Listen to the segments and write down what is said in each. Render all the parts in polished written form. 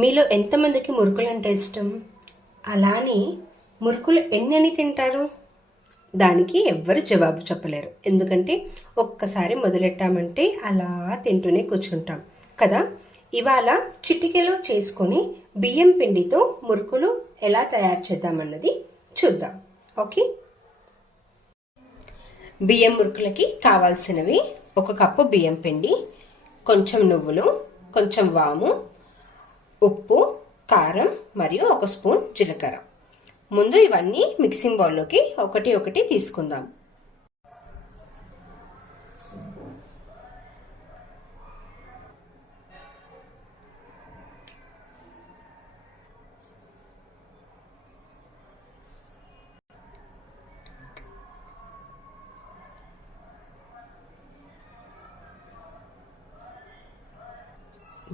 మీలో ఎంతమందికి మురుకులు అంటే ఇష్టం? అలానే మురుకులు ఎన్నని తింటారు? దానికి ఎవ్వరు జవాబు చెప్పలేరు. ఎందుకంటే ఒక్కసారి మొదలెట్టామంటే అలా తింటూనే కూర్చుంటాం కదా. ఇవాళ చిటికెలో చేసుకొని బియ్యం పిండితో మురుకులు ఎలా తయారు చేద్దామన్నది చూద్దాం. ఓకే, బియ్యం మురుకులకి కావాల్సినవి: 1 కప్పు బియ్యం పిండి, కొంచెం నువ్వులు, కొంచెం వాము, ఉప్పు, కారం మరియు 1 స్పూన్ జీలకర్ర. ముందు ఇవన్నీ మిక్సింగ్ బౌల్లోకి ఒకటి తీసుకుందాం.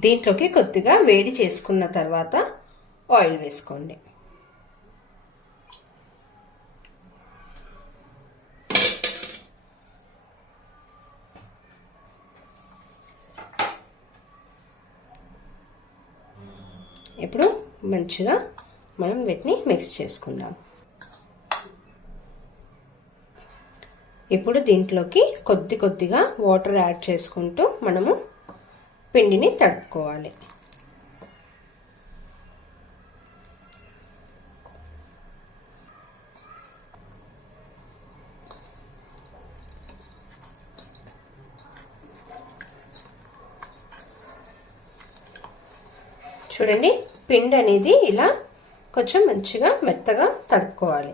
దీంట్లోకి కొద్దిగా వేడి చేసుకున్న తర్వాత ఆయిల్ వేసుకోండి. ఇప్పుడు మంచిగా మనం వీటిని మిక్స్ చేసుకుందాం. ఇప్పుడు దీంట్లోకి కొద్దిగా వాటర్ యాడ్ చేసుకుంటూ మనము పిండిని తడుపుకోవాలి. చూడండి, పిండి అనేది ఇలా కొంచెం మంచిగా మెత్తగా తడుపుకోవాలి.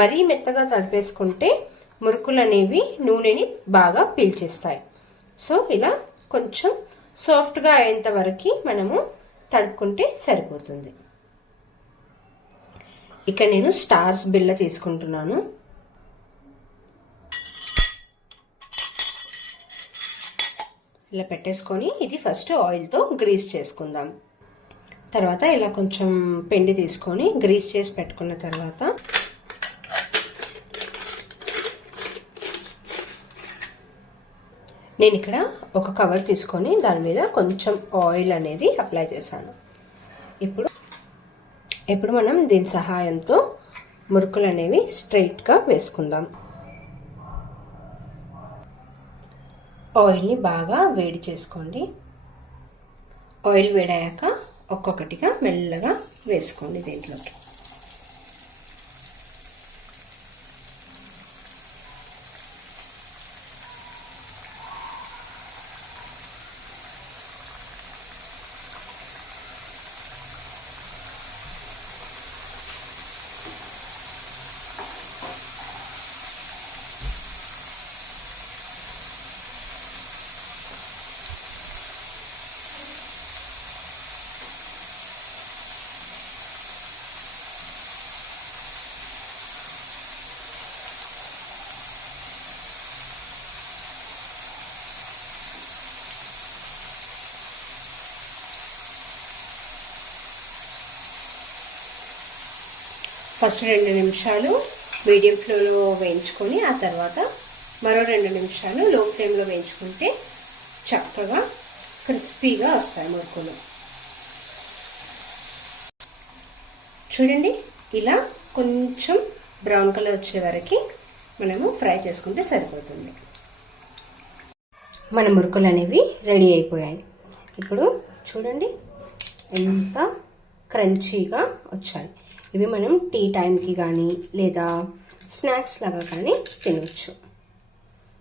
మరీ మెత్తగా తడిపేసుకుంటే మురుకులు అనేవి నూనెని బాగా పీల్చేస్తాయి. సో ఇలా కొంచెం సాఫ్ట్గా అయ్యేంత వరకు మనము తడుపుకుంటే సరిపోతుంది. ఇక్కడ నేను స్టార్స్ బిళ్ళ తీసుకుంటున్నాను. ఇలా పెట్టేసుకొని ఇది ఫస్ట్ ఆయిల్తో గ్రీస్ చేసుకుందాం. తర్వాత ఇలా కొంచెం పిండి తీసుకొని గ్రీస్ చేసి పెట్టుకున్న తర్వాత నేను ఇక్కడ ఒక కవర్ తీసుకొని దాని మీద కొంచెం ఆయిల్ అనేది అప్లై చేశాను. ఇప్పుడు మనం దీని సహాయంతో మురుకులు అనేవి స్ట్రైట్గా వేసుకుందాం. ఆయిల్ని బాగా వేడి చేసుకోండి. ఆయిల్ వేడయ్యాక ఒక్కొక్కటిగా మెల్లగా వేసుకోండి దీంట్లోకి. ఫస్ట్ 2 నిమిషాలు మీడియం ఫ్లేమ్లో వేయించుకొని ఆ తర్వాత మరో 2 నిమిషాలు లో ఫ్లేమ్లో వేయించుకుంటే చక్కగా క్రిస్పీగా వస్తాయి మురుకులు. చూడండి, ఇలా కొంచెం బ్రౌన్ కలర్ వచ్చే వరకు మనము ఫ్రై చేసుకుంటే సరిపోతుంది. మన మురుకులు అనేవి రెడీ అయిపోయాయి. ఇప్పుడు చూడండి ఎంత క్రంచీగా వచ్చాయి. ఇవి మనం టీ టైంకి కానీ లేదా స్నాక్స్ లాగా కానీ తినవచ్చు.